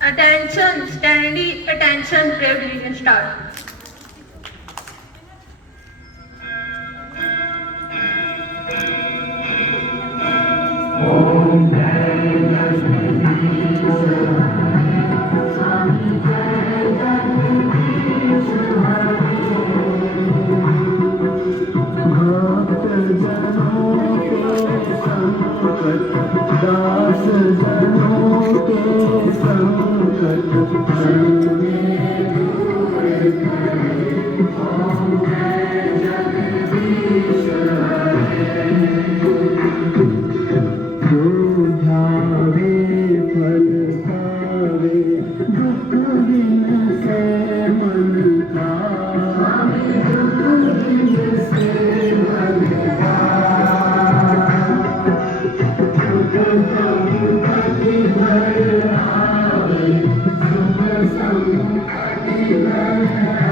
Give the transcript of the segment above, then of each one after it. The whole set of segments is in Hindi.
Attention, standing, attention, brave division start. दास जनों के संकट बुझावे फल पावे दुख दिन से मन का दुख दिन से मन का संपत्ति भर आवे सुख संपत्ति भर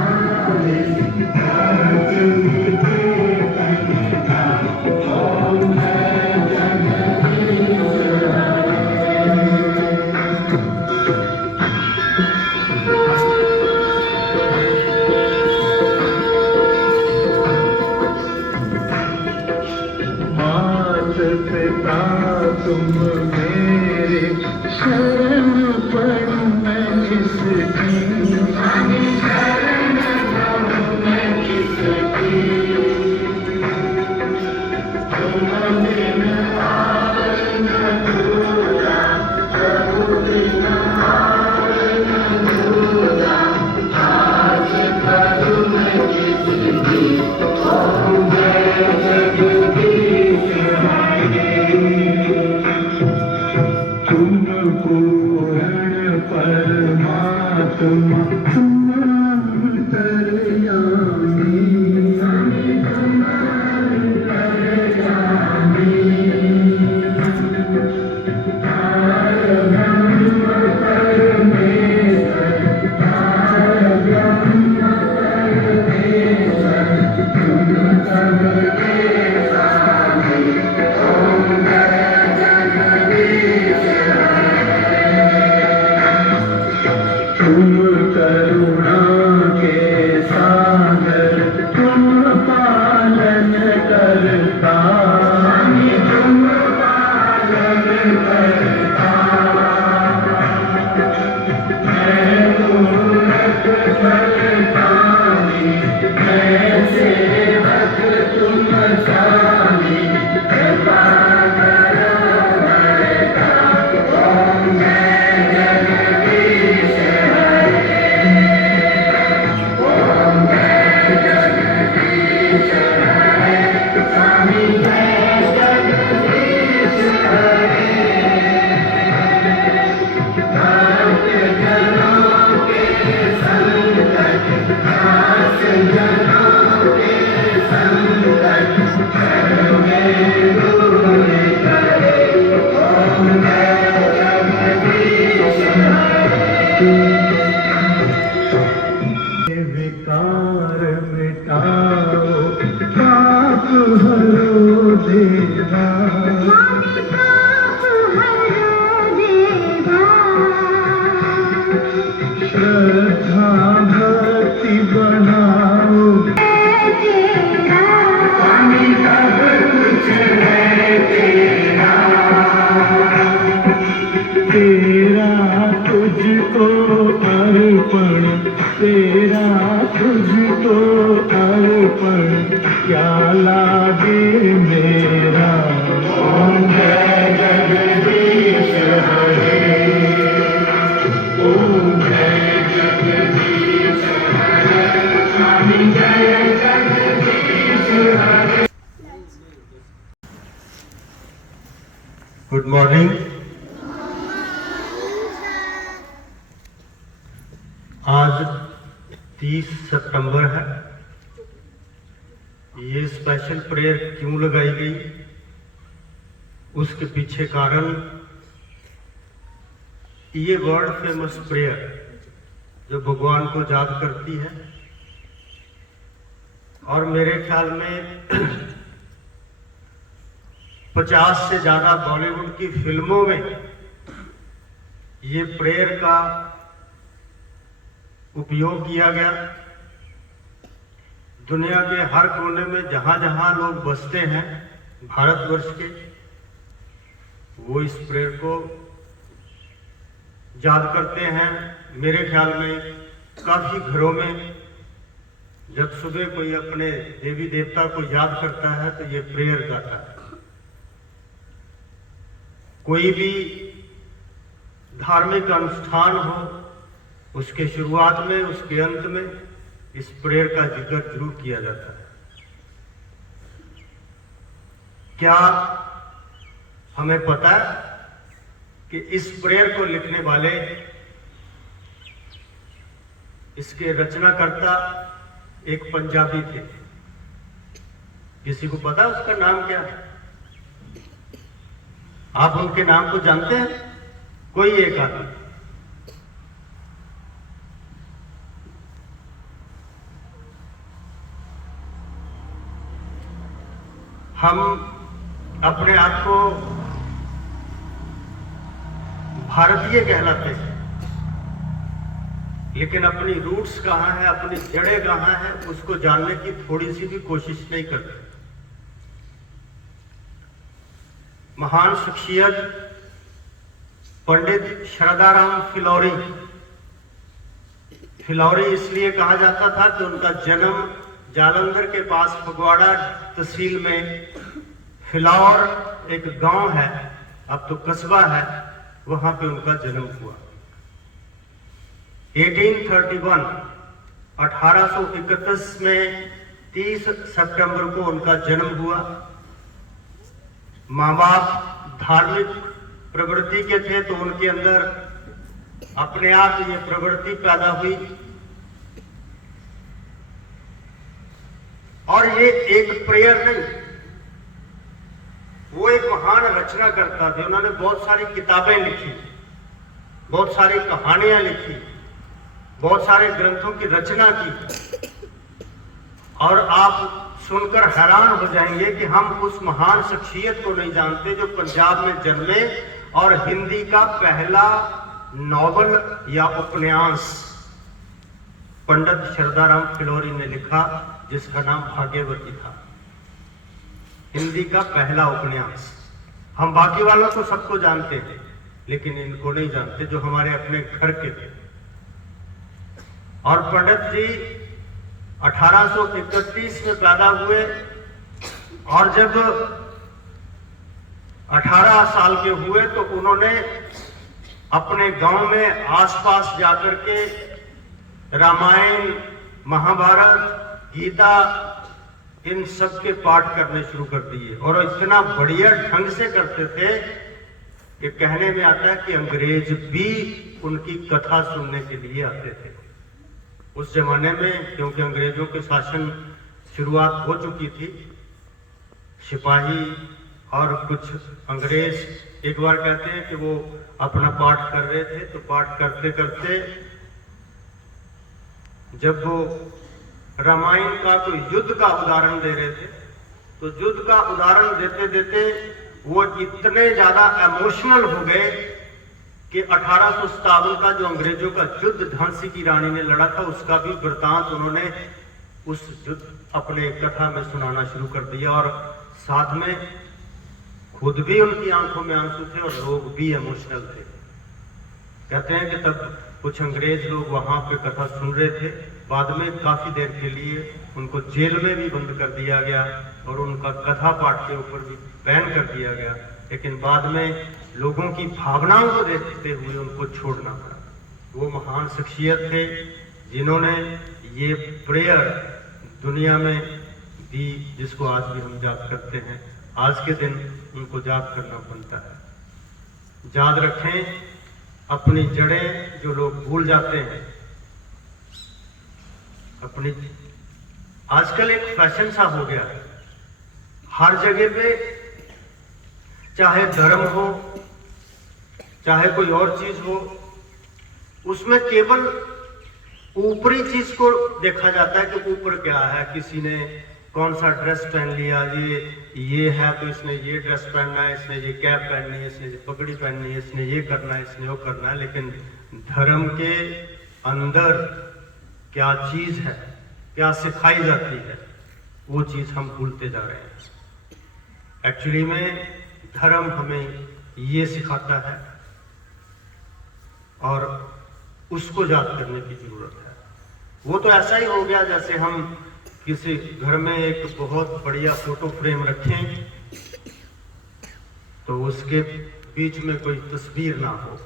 आवे पिता तुम मेरे शरण पड़ूं मैं किसकी शरण पड़ूं मैं किसकी तुम बिन आए न दूजा प्रभु बिन आए न दूजा आज करूं मैं किसकी ओम जय जगदीश पूर्ण परमात्मा तुम अंतर्यामी तुम करुणा के सागर तुम पालन करता तुम पालन करता मैं मूर्ख फलदानी मैं सेवक तुम स्वामी कृपा करो बरता ओम जय जगदीश विकार मिटाओ पाप हरो देवा श्रद्धा भक्ति बढ़ाओ स्वामी सब कुछ है तेरा तेरा तुझको अर्पण तेरा तुझको अर्पण क्या लागे मेरा ओम जय जगदीश हरे ओम जय जगदीश हरे स्वामी जय जगदीश हरे। Good morning. आज 30 सितंबर है। ये स्पेशल प्रेयर क्यों लगाई गई, उसके पीछे कारण ये वर्ल्ड फेमस प्रेयर जो भगवान को याद करती है, और मेरे ख्याल में 50 से ज्यादा बॉलीवुड की फिल्मों में ये प्रेयर का उपयोग किया गया। दुनिया के हर कोने में जहां जहां लोग बसते हैं भारतवर्ष के, वो इस प्रेयर को याद करते हैं। मेरे ख्याल में काफी घरों में जब सुबह कोई अपने देवी देवता को याद करता है तो ये प्रेयर गाता है। कोई भी धार्मिक अनुष्ठान हो, उसके शुरुआत में उसके अंत में इस प्रेयर का जिक्र जरूर किया जाता है। क्या हमें पता है कि इस प्रेयर को लिखने वाले, इसके रचनाकर्ता एक पंजाबी थे? किसी को पता है उसका नाम क्या है? आप उनके नाम को जानते हैं? कोई एक आदमी। हम अपने आप को भारतीय कहलाते हैं, लेकिन अपनी रूट्स कहां है, अपनी जड़ें कहां है, उसको जानने की थोड़ी सी भी कोशिश नहीं करते। महान शख्सियत पंडित शरदाराम फिलौरी, फिलौरी इसलिए कहा जाता था कि उनका जन्म जालंधर के पास फगवाड़ा तहसील में फिलौर एक गांव है, अब तो कस्बा है, वहां पे उनका जन्म हुआ। 1831 1831 में 30 सितंबर को उनका जन्म हुआ। माँ बाप धार्मिक प्रवृत्ति के थे तो उनके अंदर अपने आप ये प्रवृत्ति पैदा हुई, और ये एक प्रेयर नहीं, वो एक महान रचना करता थे। उन्होंने बहुत सारी किताबें लिखी, बहुत सारी कहानियां लिखी, बहुत सारे ग्रंथों की रचना की, और आप सुनकर हैरान हो जाएंगे कि हम उस महान शख्सियत को नहीं जानते जो पंजाब में जन्मे और हिंदी का पहला नॉवल या उपन्यास पंडित शरदाराम फिलौरी ने लिखा, जिसका नाम भाग्यवती था। हिंदी का पहला उपन्यास। हम बाकी वालों को सबको जानते हैं, लेकिन इनको नहीं जानते जो हमारे अपने घर के थे। और पंडित जी 1831 में पैदा हुए, और जब 18 साल के हुए तो उन्होंने अपने गांव में आसपास जाकर के रामायण, महाभारत, गीता, इन सब के पाठ करने शुरू कर दिए। और इतना बढ़िया ढंग से करते थे कि कहने में आता है कि अंग्रेज भी उनकी कथा सुनने के लिए आते थे। उस जमाने में, क्योंकि अंग्रेजों के शासन शुरुआत हो चुकी थी, सिपाही और कुछ अंग्रेज एक बार कहते हैं कि वो अपना पाठ कर रहे थे, तो पाठ करते करते जब वो रामायण का कोई युद्ध का उदाहरण दे रहे थे, तो युद्ध का उदाहरण देते देते वो इतने ज्यादा इमोशनल हो गए कि 1857 का जो अंग्रेजों का युद्ध झांसी की रानी ने लड़ा था, उसका भी वृतांत उन्होंने उस युद्ध अपने कथा में सुनाना शुरू कर दिया। और साथ में खुद भी उनकी आंखों में आंसू थे और लोग भी इमोशनल थे। कहते हैं कि तब कुछ अंग्रेज लोग वहां पे कथा सुन रहे थे। बाद में काफी देर के लिए उनको जेल में भी बंद कर दिया गया और उनका कथा पाठ के ऊपर भी बैन कर दिया गया, लेकिन बाद में लोगों की भावनाओं को देखते हुए उनको छोड़ना पड़ा। वो महान शख्सियत थे जिन्होंने ये प्रेयर दुनिया में दी, जिसको आज भी हम याद करते हैं। आज के दिन उनको याद करना बनता है। याद रखें अपनी जड़ें, जो लोग भूल जाते हैं अपनी। आजकल एक फैशन सा हो गया है, हर जगह पे, चाहे धर्म हो चाहे कोई और चीज हो, उसमें केवल ऊपरी चीज को देखा जाता है कि ऊपर क्या है। किसी ने कौन सा ड्रेस पहन लिया, ये है तो इसने ये ड्रेस पहनना है, इसने ये कैप पहननी है, इसने ये पगड़ी पहननी है, इसने ये करना है, इसने वो करना है। लेकिन धर्म के अंदर क्या चीज है, क्या सिखाई जाती है, वो चीज हम भूलते जा रहे हैं। एक्चुअली में धर्म हमें ये सिखाता है और उसको याद करने की जरूरत है। वो तो ऐसा ही हो गया जैसे हम किसी घर में एक बहुत बढ़िया फोटो फ्रेम रखें तो उसके बीच में कोई तस्वीर ना हो।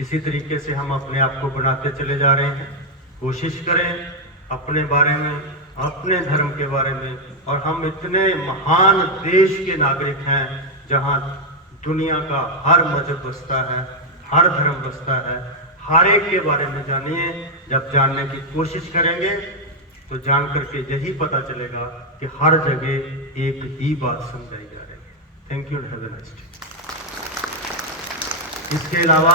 इसी तरीके से हम अपने आप को बनाते चले जा रहे हैं। कोशिश करें अपने बारे में, अपने धर्म के बारे में। और हम इतने महान देश के नागरिक हैं जहां दुनिया का हर मजहब बसता है, हर धर्म बसता है। हर एक के बारे में जानिए। जब जानने की कोशिश करेंगे तो जान करके यही पता चलेगा कि हर जगह एक ही बात समझाई जा रही है। Thank you and have a nice day. इसके अलावा